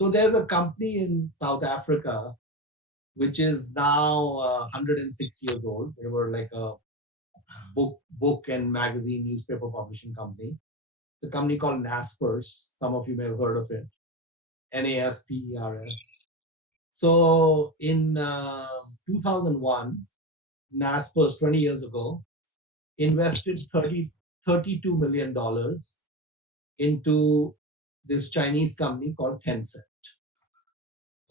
So there's a company in South Africa which is now 106 years old. They were like a book and magazine newspaper publishing company. The company called Naspers. Some of you may have heard of it. Naspers. So in 2001, Naspers 20 years ago invested $32 million into this Chinese company called Tencent.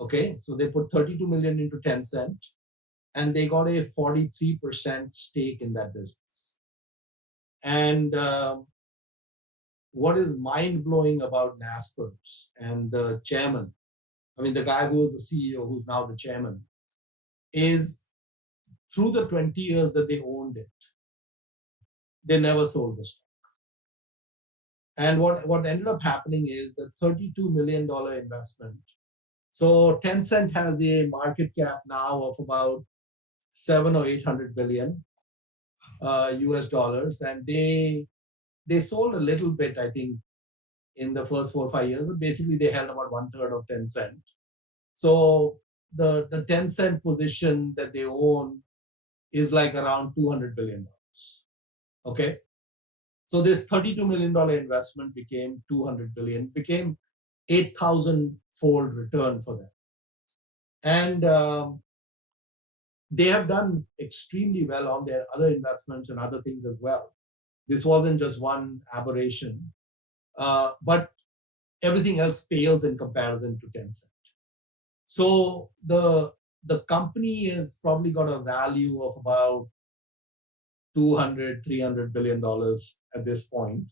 Okay, so they put 32 million into Tencent and they got a 43% stake in that business. And what is mind-blowing about Naspers and the chairman, I mean, the guy who was the CEO, who's now the chairman, is through the 20 years that they owned it, they never sold the stock. And what ended up happening is the $32 million investment. So Tencent has a market cap now of about 700 or 800 billion US dollars, and they sold a little bit, I think, in the first 4 or 5 years, but basically they held about 1/3 of Tencent. So the Tencent position that they own is like around $200 billion. Okay. So this $32 million investment became 200 billion, became 8,000-fold return for them. And they have done extremely well on their other investments and other things as well. This wasn't just one aberration, but everything else pales in comparison to Tencent. So the company has probably got a value of about $200-300 billion at this point.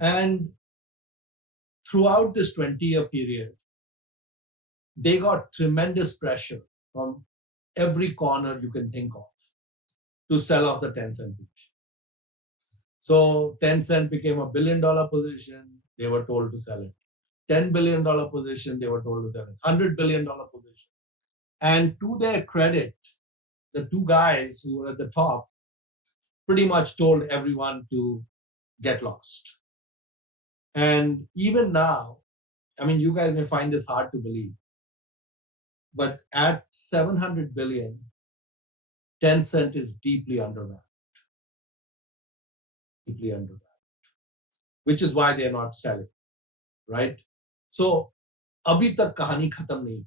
And throughout this 20-year period, they got tremendous pressure from every corner you can think of to sell off the Tencent position. So Tencent became a $1 billion position, they were told to sell it. $10 billion position, they were told to sell it. $100 billion position. And to their credit, the two guys who were at the top pretty much told everyone to get lost. And even now, I mean, you guys may find this hard to believe, but at 700 billion, Tencent is deeply undervalued. Deeply undervalued, which is why they're not selling, right? So, abhi tak kahani khatam nahi.